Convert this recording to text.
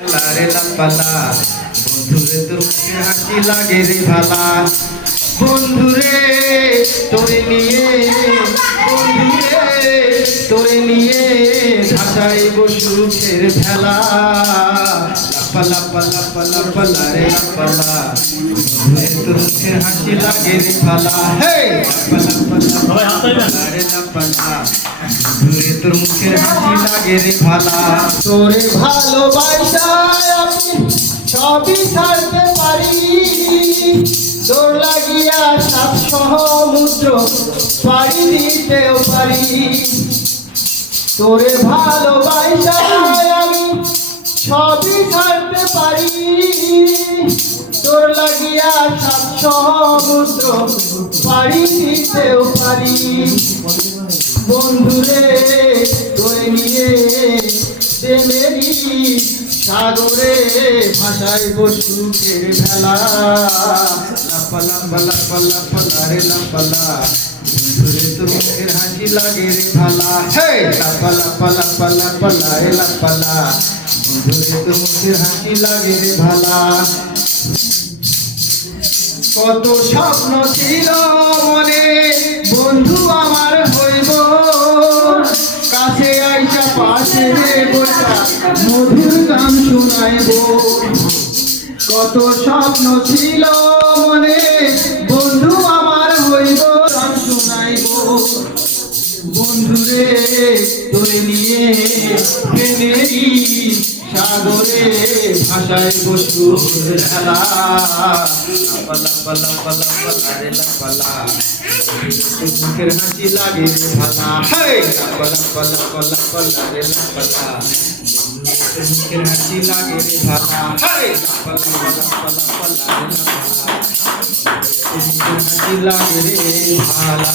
লারে লাপালা বন্ধুরে তোর মুখে হাসি লাগে রে ভালা। বন্ধুরে তোরে নিয়ে বন্ধুরে তোরে নিয়ে ভাসাইব সুখের ভেলা। লাপালা পালা পালা পালা রে লাপালা বন্ধুরে তোর মুখে হাসি লাগে রে ভালা। হে রে লাপালা বন্ধুরে তোর মুখের হাসি লাগে ভালা তোরে ভালোবাসায় আমি সবই ছাড়তে পারি। তোর লাগিয়া সাত সমুদ্র পাড়ি দিতেও পারি। তোরে ভালোবাসায় আমি সবই ছাড়তে পারি। তোর লাগিয়া সাত সমুদ্র পাড়ি দিতেও পারি। বন্ধুরে প্রেমেরই সাগরে ভাষায় বসুকের ভেলা। লাপালা বন্ধুরে তোর মুখের রে লাপালা কত স্বপ্ন ছিল মনে মধুর গান শুনাইব। কত স্বপ্ন ছিল মনে, বন্ধু আমার হইব গান শুনাইব। বন্ধুরে, তোরে নিয়ে প্রেমেরই সাগরে ভাষায় বসু খেলা পালা পালা পালা পালা রে পালা মুখের হাসি লাগে ভালা লাগে রে ভালা